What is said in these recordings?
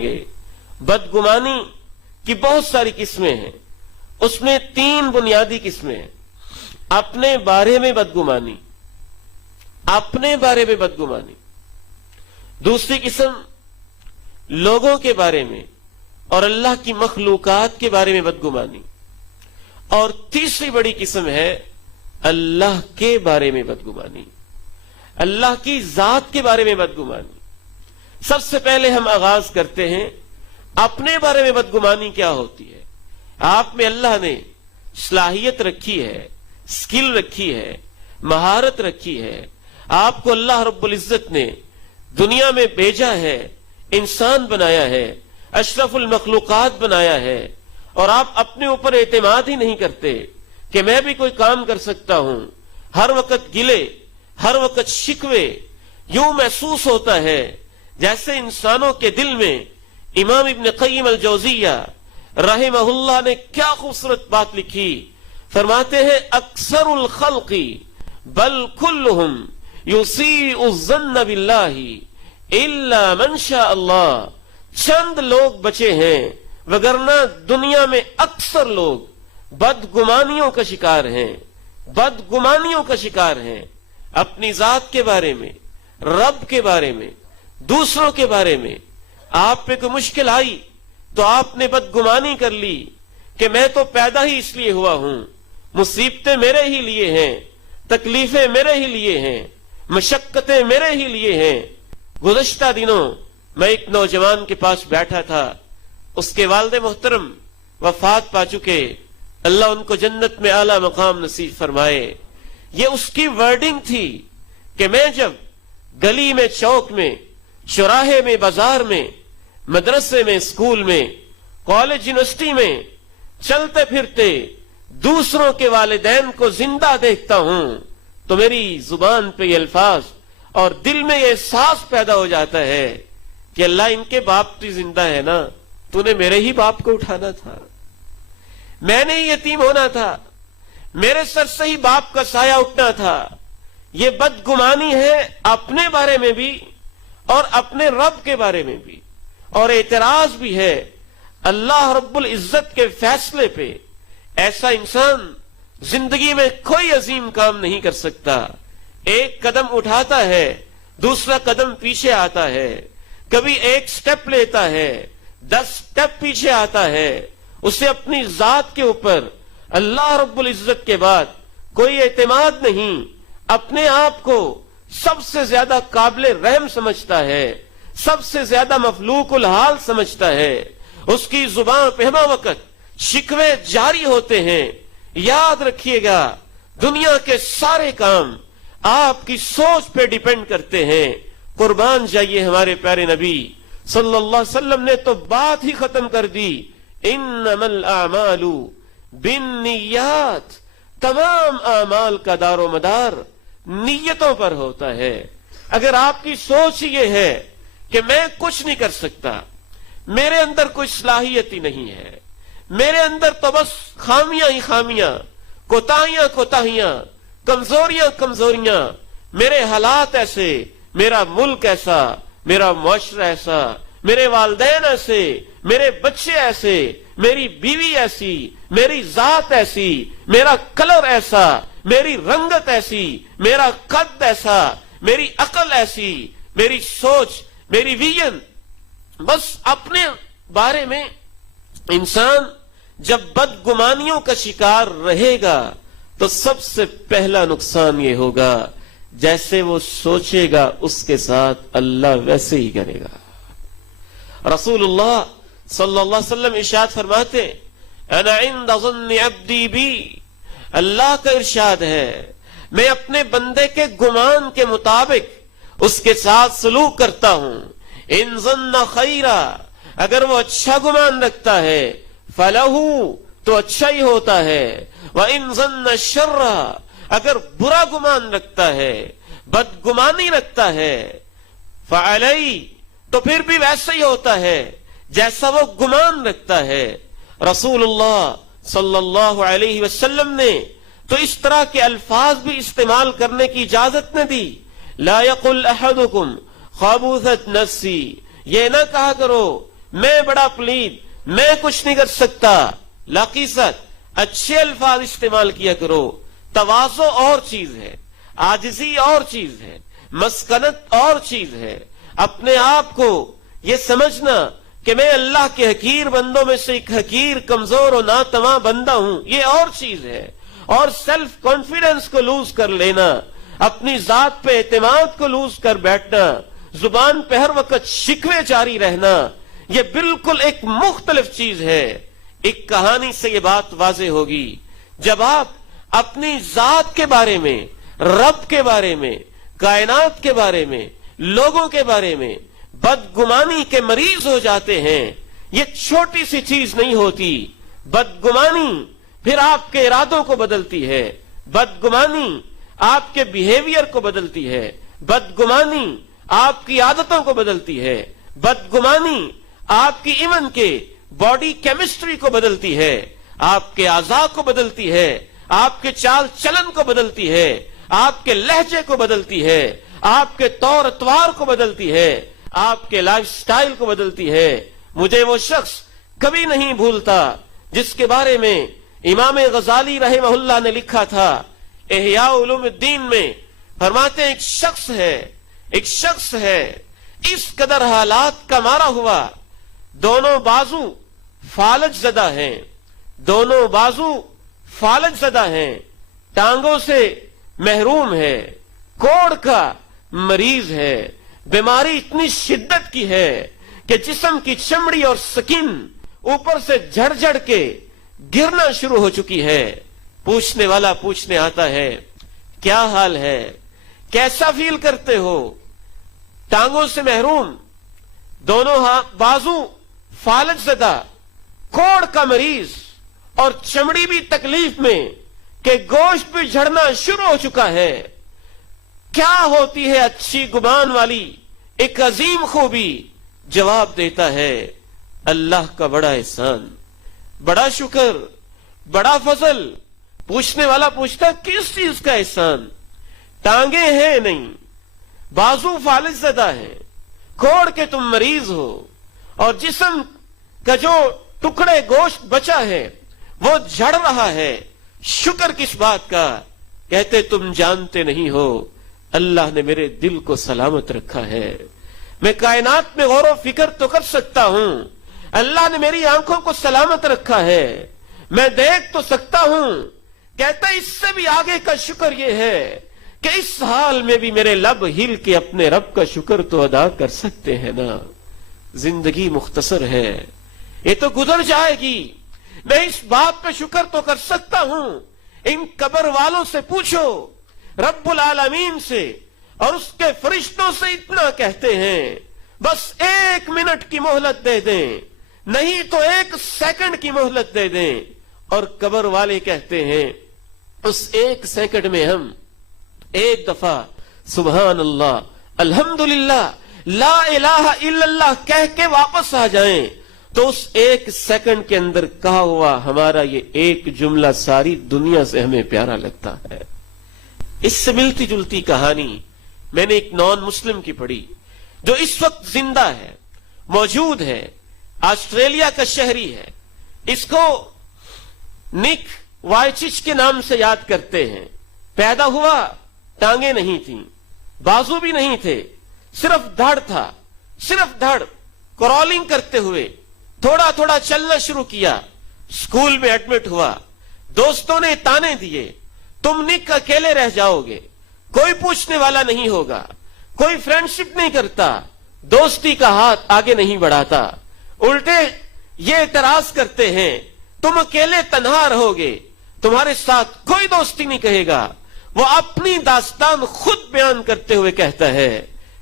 گے۔ بدگمانی کی بہت ساری قسمیں ہیں، اس میں 3 بنیادی قسمیں ہیں۔ اپنے بارے میں بدگمانی، اپنے بارے میں بدگمانی، دوسری قسم لوگوں کے بارے میں اور اللہ کی مخلوقات کے بارے میں بدگمانی، اور تیسری بڑی قسم ہے اللہ کے بارے میں بدگمانی، اللہ کی ذات کے بارے میں بدگمانی۔ سب سے پہلے ہم آغاز کرتے ہیں اپنے بارے میں بدگمانی کیا ہوتی ہے۔ آپ میں اللہ نے صلاحیت رکھی ہے، سکل رکھی ہے، مہارت رکھی ہے، آپ کو اللہ رب العزت نے دنیا میں بھیجا ہے، انسان بنایا ہے، اشرف المخلوقات بنایا ہے، اور آپ اپنے اوپر اعتماد ہی نہیں کرتے کہ میں بھی کوئی کام کر سکتا ہوں۔ ہر وقت گلے، ہر وقت شکوے، یوں محسوس ہوتا ہے جیسے انسانوں کے دل میں۔ امام ابن قیم الجوزیہ رحمہ اللہ نے کیا خوبصورت بات لکھی، فرماتے ہیں اکثر الخلق بل کلہم یسیء الظن باللہ الا من شاء اللہ، چند لوگ بچے ہیں وگرنہ دنیا میں اکثر لوگ بدگمانیوں کا شکار ہیں، بدگمانیوں کا شکار ہیں، اپنی ذات کے بارے میں، رب کے بارے میں، دوسروں کے بارے میں۔ آپ پہ کوئی مشکل آئی تو آپ نے بدگمانی کر لی کہ میں تو پیدا ہی اس لیے ہوا ہوں، مصیبتیں میرے ہی لیے ہیں، تکلیفیں میرے ہی لیے ہیں، مشقتیں میرے ہی لیے ہیں۔ گزشتہ دنوں میں ایک نوجوان کے پاس بیٹھا تھا، اس کے والد محترم وفات پا چکے، اللہ ان کو جنت میں اعلیٰ مقام نصیب فرمائے۔ یہ اس کی ورڈنگ تھی کہ میں جب گلی میں، چوک میں، چوراہے میں، بازار میں، مدرسے میں، اسکول میں، کالج، یونیورسٹی میں چلتے پھرتے دوسروں کے والدین کو زندہ دیکھتا ہوں تو میری زبان پہ یہ الفاظ اور دل میں یہ احساس پیدا ہو جاتا ہے کہ اللہ ان کے باپ تو زندہ ہے نا، تو نے میرے ہی باپ کو اٹھانا تھا، میں نے ہی یتیم ہونا تھا، میرے سر سے ہی باپ کا سایہ اٹھنا تھا۔ یہ بدگمانی ہے اپنے بارے میں بھی اور اپنے رب کے بارے میں بھی، اور اعتراض بھی ہے اللہ رب العزت کے فیصلے پہ۔ ایسا انسان زندگی میں کوئی عظیم کام نہیں کر سکتا، ایک قدم اٹھاتا ہے، دوسرا قدم پیچھے آتا ہے، کبھی ایک سٹیپ لیتا ہے، 10 سٹیپ پیچھے آتا ہے۔ اسے اپنی ذات کے اوپر اللہ رب العزت کے بعد کوئی اعتماد نہیں، اپنے آپ کو سب سے زیادہ قابل رحم سمجھتا ہے، سب سے زیادہ مفلوق الحال سمجھتا ہے۔ اس کی زبان پہ ہمہ وقت شکوے جاری ہوتے ہیں۔ یاد رکھیے گا دنیا کے سارے کام آپ کی سوچ پہ ڈیپینڈ کرتے ہیں۔ قربان جائیے ہمارے پیارے نبی صلی اللہ علیہ وسلم نے تو بات ہی ختم کر دی، انما الاعمال بالنیات، تمام اعمال کا دار و مدار نیتوں پر ہوتا ہے۔ اگر آپ کی سوچ یہ ہے کہ میں کچھ نہیں کر سکتا، میرے اندر کوئی صلاحیت ہی نہیں ہے، میرے اندر تو بس خامیاں ہی خامیاں، کوتاہیاں کوتاہیاں، کمزوریاں کمزوریاں، میرے حالات ایسے، میرا ملک ایسا، میرا معاشرہ ایسا، میرے والدین ایسے، میرے بچے ایسے، میری بیوی ایسی، میری ذات ایسی، میرا کلر ایسا، میری رنگت ایسی، میرا قد ایسا، میری عقل ایسی، میری سوچ، میری ویژن۔ بس اپنے بارے میں انسان جب بدگمانیوں کا شکار رہے گا تو سب سے پہلا نقصان یہ ہوگا جیسے وہ سوچے گا اس کے ساتھ اللہ ویسے ہی کرے گا۔ رسول اللہ صلی اللہ علیہ وسلم ارشاد فرماتے انا عند ظن عبدی بی، اللہ کا ارشاد ہے میں اپنے بندے کے گمان کے مطابق اس کے ساتھ سلوک کرتا ہوں۔ ان ظن خیرا، اگر وہ اچھا گمان رکھتا ہے، فلہ، تو اچھا ہی ہوتا ہے، وَإِن ظَنَّ شَرًّا، اگر برا گمان رکھتا ہے، بدگمانی رکھتا ہے، فَعَلَيْهِ، تو پھر بھی ویسا ہی ہوتا ہے جیسا وہ گمان رکھتا ہے۔ رسول اللہ صلی اللہ علیہ وسلم نے تو اس طرح کے الفاظ بھی استعمال کرنے کی اجازت نہ دی۔ لا يقل احدكم خبثت نفسی، یہ نہ کہا کرو میں بڑا پلید، میں کچھ نہیں کر سکتا. لاقیست اچھے الفاظ استعمال کیا کرو. تواضع اور چیز ہے، عاجزی اور چیز ہے، مسکنت اور چیز ہے. اپنے آپ کو یہ سمجھنا کہ میں اللہ کے حقیر بندوں میں سے ایک حقیر، کمزور و ناتواں بندہ ہوں، یہ اور چیز ہے. اور سیلف کانفیڈنس کو لوز کر لینا، اپنی ذات پہ اعتماد کو لوز کر بیٹھنا، زبان پہ ہر وقت شکوے جاری رہنا، یہ بالکل ایک مختلف چیز ہے. ایک کہانی سے یہ بات واضح ہوگی. جب آپ اپنی ذات کے بارے میں، رب کے بارے میں، کائنات کے بارے میں، لوگوں کے بارے میں بدگمانی کے مریض ہو جاتے ہیں، یہ چھوٹی سی چیز نہیں ہوتی. بدگمانی پھر آپ کے ارادوں کو بدلتی ہے، بدگمانی آپ کے بیہیویئر کو بدلتی ہے، بدگمانی آپ کی عادتوں کو بدلتی ہے، بدگمانی آپ کی ایون کے باڈی کیمسٹری کو بدلتی ہے، آپ کے اعضاء کو بدلتی ہے، آپ کے چال چلن کو بدلتی ہے، آپ کے لہجے کو بدلتی ہے، آپ کے طور اطوار کو بدلتی ہے، آپ کے لائف سٹائل کو بدلتی ہے. مجھے وہ شخص کبھی نہیں بھولتا جس کے بارے میں امام غزالی رحمہ اللہ نے لکھا تھا احیاء علوم الدین میں. فرماتے ہیں ایک شخص ہے اس قدر حالات کا مارا ہوا، دونوں بازو فالج زدہ ہیں، دونوں بازو فالج زدہ ہیں، ٹانگوں سے محروم ہے، کوڑ کا مریض ہے. بیماری اتنی شدت کی ہے کہ جسم کی چمڑی اور سکن اوپر سے جھڑ جھڑ کے گرنا شروع ہو چکی ہے. پوچھنے والا پوچھنے آتا ہے کیا حال ہے، کیسا فیل کرتے ہو؟ ٹانگوں سے محروم، دونوں بازو فالج زدہ، کوڑ کا مریض اور چمڑی بھی تکلیف میں کہ گوشت بھی جھڑنا شروع ہو چکا ہے. کیا ہوتی ہے اچھی گمان والی ایک عظیم خوبی؟ جواب دیتا ہے اللہ کا بڑا احسان، بڑا شکر، بڑا فضل. پوچھنے والا پوچھتا کس چیز کا احسان؟ ٹانگیں ہیں نہیں، بازو فالج زدہ ہیں، کوڑ کے تم مریض ہو، اور جسم کا جو ٹکڑے گوشت بچا ہے وہ جھڑ رہا ہے. شکر کس بات کا؟ کہتے تم جانتے نہیں ہو اللہ نے میرے دل کو سلامت رکھا ہے. میں کائنات میں غور و فکر تو کر سکتا ہوں، اللہ نے میری آنکھوں کو سلامت رکھا ہے، میں دیکھ تو سکتا ہوں. کہتا اس سے بھی آگے کا شکر یہ ہے کہ اس حال میں بھی میرے لب ہل کے اپنے رب کا شکر تو ادا کر سکتے ہیں نا. زندگی مختصر ہے، یہ تو گزر جائے گی، میں اس بات پہ شکر تو کر سکتا ہوں. ان قبر والوں سے پوچھو، رب العالمین سے اور اس کے فرشتوں سے اتنا کہتے ہیں بس 1 منٹ کی مہلت دے دیں، نہیں تو 1 سیکنڈ کی مہلت دے دیں. اور قبر والے کہتے ہیں اس 1 سیکنڈ میں ہم ایک دفعہ سبحان اللہ، الحمدللہ، لا الہ الا اللہ کہہ کے واپس آ جائیں تو اس 1 سیکنڈ کے اندر کہا ہوا ہمارا یہ ایک جملہ ساری دنیا سے ہمیں پیارا لگتا ہے. اس سے ملتی جلتی کہانی میں نے ایک نان مسلم کی پڑھی جو اس وقت زندہ ہے، موجود ہے، آسٹریلیا کا شہری ہے. اس کو نک وائچچ کے نام سے یاد کرتے ہیں. پیدا ہوا ٹانگیں نہیں تھیں، بازو بھی نہیں تھے، صرف دھڑ تھا، صرف دھڑ. کرالنگ کرتے ہوئے تھوڑا تھوڑا چلنا شروع کیا. اسکول میں ایڈمٹ ہوا، دوستوں نے تانے دیے تم نک اکیلے رہ جاؤ گے، کوئی پوچھنے والا نہیں ہوگا، کوئی فرینڈشپ نہیں کرتا، دوستی کا ہاتھ آگے نہیں بڑھاتا، الٹے یہ اعتراض کرتے ہیں تم اکیلے تنہا رہو گے، تمہارے ساتھ کوئی دوستی نہیں کہے گا. وہ اپنی داستان خود بیان کرتے ہوئے کہتا ہے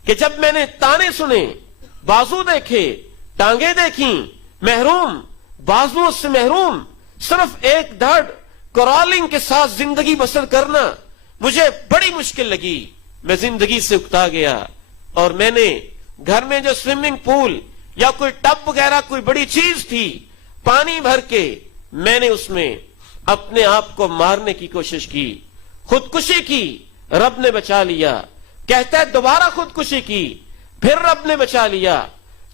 کہ جب میں نے تانے سنے، بازو دیکھے، ٹانگیں دیکھیں، محروم، بازو سے محروم، صرف ایک دھڑ، کرالنگ کے ساتھ زندگی بسر کرنا مجھے بڑی مشکل لگی. میں زندگی سے اکتا گیا اور میں نے گھر میں جو سوئمنگ پول یا کوئی ٹب وغیرہ کوئی بڑی چیز تھی، پانی بھر کے میں نے اس میں اپنے آپ کو مارنے کی کوشش کی، خودکشی کی، رب نے بچا لیا. کہتا ہے دوبارہ خودکشی کی، پھر رب نے بچا لیا.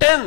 10,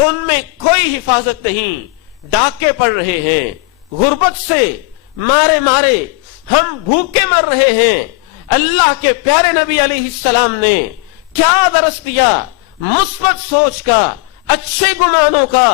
تو ان میں کوئی حفاظت نہیں، ڈاکے پڑ رہے ہیں، غربت سے مارے مارے ہم بھوکے مر رہے ہیں۔ اللہ کے پیارے نبی علیہ السلام نے کیا درس دیا؟ مثبت سوچ کا، اچھے گمانوں کا۔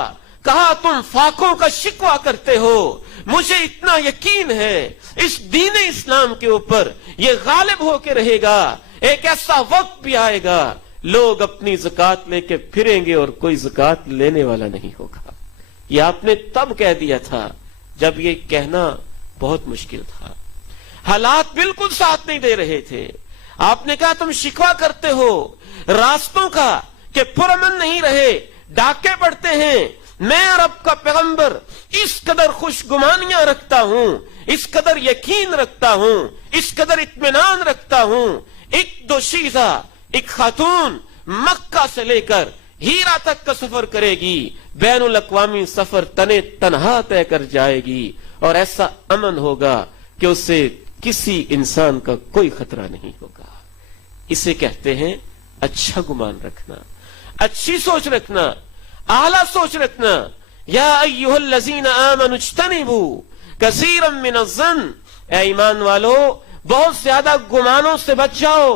کہا تم فاقوں کا شکوہ کرتے ہو، مجھے اتنا یقین ہے اس دین اسلام کے اوپر یہ غالب ہو کے رہے گا۔ ایک ایسا وقت بھی آئے گا لوگ اپنی زکات لے کے پھریں گے اور کوئی زکات لینے والا نہیں ہوگا۔ یہ آپ نے تب کہہ دیا تھا جب یہ کہنا بہت مشکل تھا، حالات بالکل ساتھ نہیں دے رہے تھے۔ آپ نے کہا تم شکوہ کرتے ہو راستوں کا کہ پرامن نہیں رہے، ڈاکے پڑتے ہیں۔ میں رب کا پیغمبر اس قدر خوش گمانیاں رکھتا ہوں، اس قدر یقین رکھتا ہوں، اس قدر اطمینان رکھتا ہوں۔ ایک دوشیزہ ایک خاتون مکہ سے لے کر ہیرا تک کا سفر کرے گی، بین الاقوامی سفر تنے تنہا طے کر جائے گی، اور ایسا امن ہوگا کہ اسے کسی انسان کا کوئی خطرہ نہیں ہوگا۔ اسے کہتے ہیں اچھا گمان رکھنا، اچھی سوچ رکھنا، اعلیٰ سوچ رکھنا۔ یا ایھا الذین آمنوا اجتنبوا کثیرا من الظن، اے ایمان والو بہت زیادہ گمانوں سے بچ جاؤ۔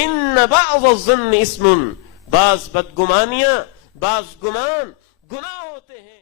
ان بعض الظن اسم، بعض بدگمانیاں، بعض گمان گناہ ہوتے ہیں۔